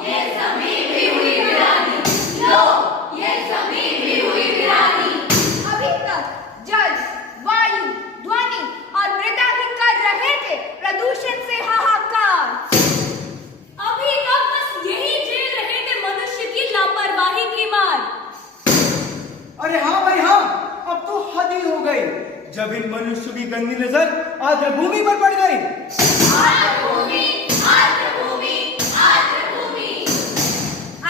ये ज़मीं भी हुई वीरानी, लो ये ज़मीं भी हुई वीरानी। अभी तक जल, वायु, ध्वनि और मृदा ही कर रहे थे प्रदूषण से हाहाकार। अभी तक बस यही झेल रहे थे मनुष्य की लापरवाही की मार। अरे हाँ भाई हाँ, अब तो हद ही हो गई जब इन मनुष्यों की गंदी नजर आर्द्र भूमि पर पड़ गई। आर्द्र भूमि, आर्द्र भूमि, आर्द्र भूमि।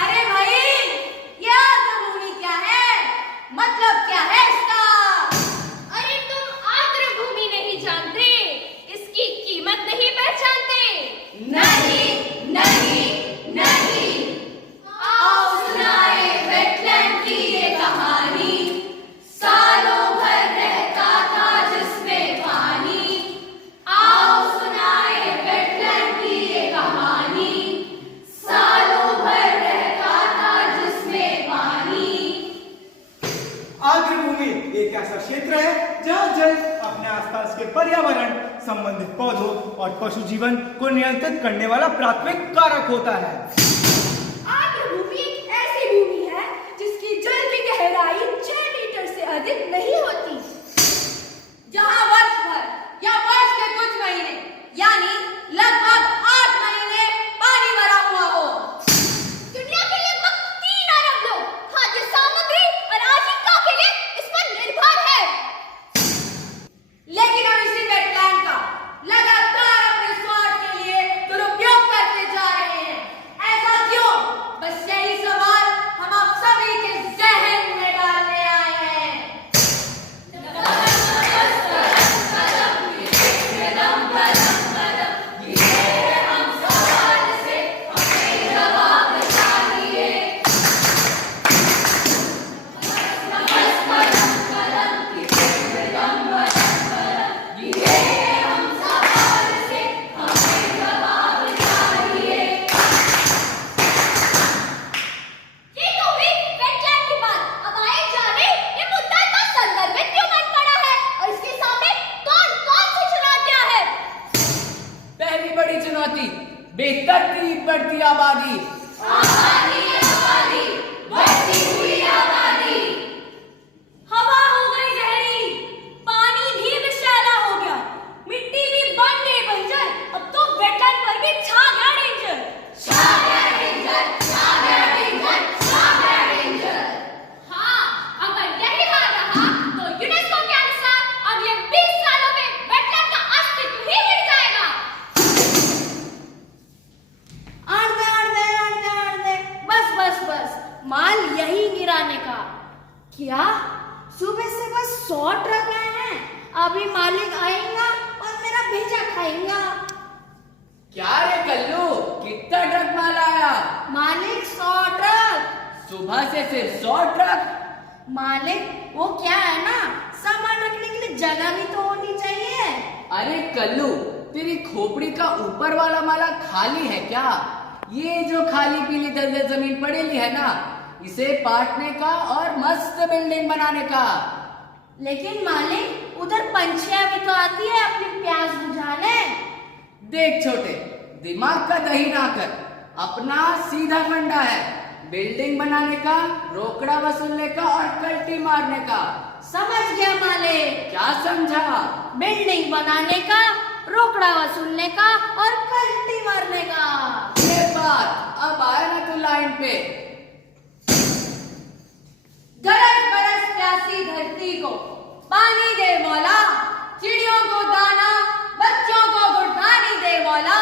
अरे भाई, ये आर्द्र भूमि क्या है? मतलब क्या है इसका? अरे तुम आर्द्र भूमि नहीं जानते, इसकी कीमत नहीं पहचानते। नहीं, नहीं, नहीं। आओ सुनाए वेटलैंड की ये कहानी, सालों भर रहता था जिसमें पानी। आओ सुनाए वेटलैंड की ये कहानी, सालों भर रहता था जिसमें पानी। आर्द्र भूमि एक ऐसा क्षेत्र है जहाँ जल अपने आसपास के पर्यावरण संबंधित पौधों और पशु जीवन को नियंत्रित करने वाला प्राथमिक कारक होता है। आर्द्र भूमि एक ऐसी भूमि है जिसकी जल की गहराई 6 मीटर से अधिक नहीं होती, जहां वर्ष भर या वर्ष के कुछ महीने यानी लगभग 8 महीने पानी भरा हुआ हो। दुनिया के लगभग 3 अरब लोग खाद्य सामग्री और आजीविका के लिए इस पर निर्भर है। लेकिन हम इसी वेटलैंड का लगातार अपने स्वार्थ के लिए दुरुपयोग करते जा रहे हैं। ऐसा क्यों? बस यही सवाल हम आप सभी के जहन में डालने आए हैं। ये तो हुई वेटलैंड की बात। अब आए जाने ये मुद्दा इतना संदर्भित क्यों बन पड़ा है और इसके सामने कौन-कौन सी चुनौतियां हैं? पहली बड़ी चुनौती बेतरतीब बढ़ती आबादी। आबादी, आबादी, बढ़ती हुई आबादी। हवा हो गई जहरीली, पानी भी विषैला हो गया, मिट्टी भी बन गई बंजर, अब तो वेटलैंड पर भी छा गया डेंजर। छा गया डेंजर, छा गया डेंजर, छा गया डेंजर। हाँ, अगर यही हाल रहा तो यूनेस्को के अनुसार अगले 20 सालों में वेटलैंड का अस्तित्व ही मिट जाएगा। आड़ने, बस, माल यही गिराने का। क्या? सुबह से बस 100 ट्रक आए हैं, अभी मालिक आएगा और मेरा भेजा खाएगा। क्या रे कल्लू, कितना ट्रक माल आया? मालिक 100 ट्रक। सुबह से सिर्फ 100 ट्रक? मालिक वो क्या है ना, सामान रखने के लिए जगह भी तो होनी चाहिए। अरे कल्लू, तेरी खोपड़ी का ऊपर वाला माला खाली है क्या? ये जो खाली पीली दलदल जमीन पड़ेली है ना, इसे पाटने का और मस्त बिल्डिंग बनाने का। लेकिन मालिक उधर पंछियां भी तो आती है अपनी प्यास बुझाने। देख छोटे, दिमाग का दही ना कर, अपना सीधा फंडा है बिल्डिंग बनाने का, रोकड़ा वसूलने का और कल्टी मारने का। समझ गया मालिक। क्या समझा? बिल्डिंग बनाने का, रोकड़ा वसूलने का और कल्टी मारने का। ये बात अब आया ना तू लाइन पे। गरज बरस प्यासी धरती को पानी दे मौला, चिड़ियों को दाना, बच्चों को गुड़धानी दे मौला।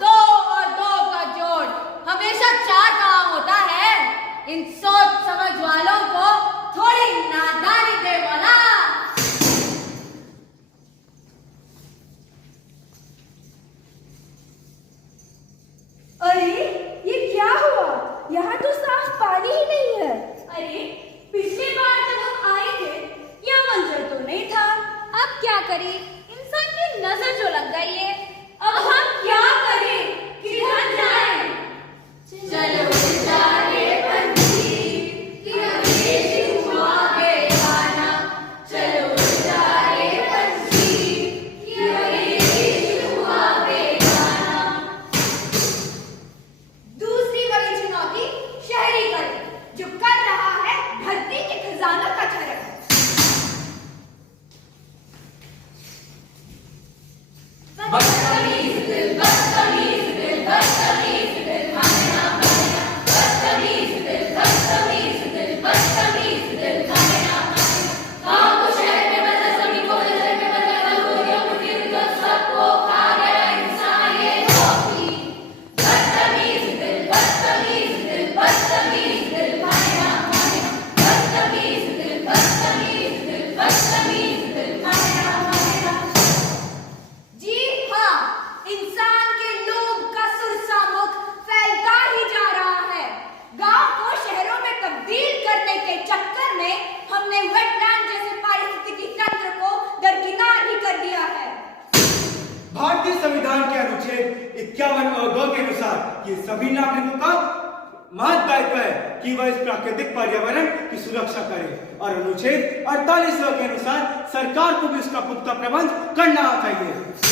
2 और 2 का जोड़ हमेशा 4 कहाँ होता है? इन सोच समझ वालों को थोड़ी नादानी दे मौला। अरे ये क्या हुआ? यहाँ तो साफ पानी ही नहीं है। अरे पिछली बार जब हम आए थे यह मंजर तो नहीं था। अब क्या करें, इंसान की नजर जो लग गई है। अब हम क्या करें, किधर जाएं? चलो बेचारे पंछी नागरिकों का महत्व दायित्व है कि वह इस प्राकृतिक पर्यावरण की सुरक्षा करे और अनुच्छेद 48 के अनुसार सरकार को भी उसका पुख्ता प्रबंध करना चाहिए।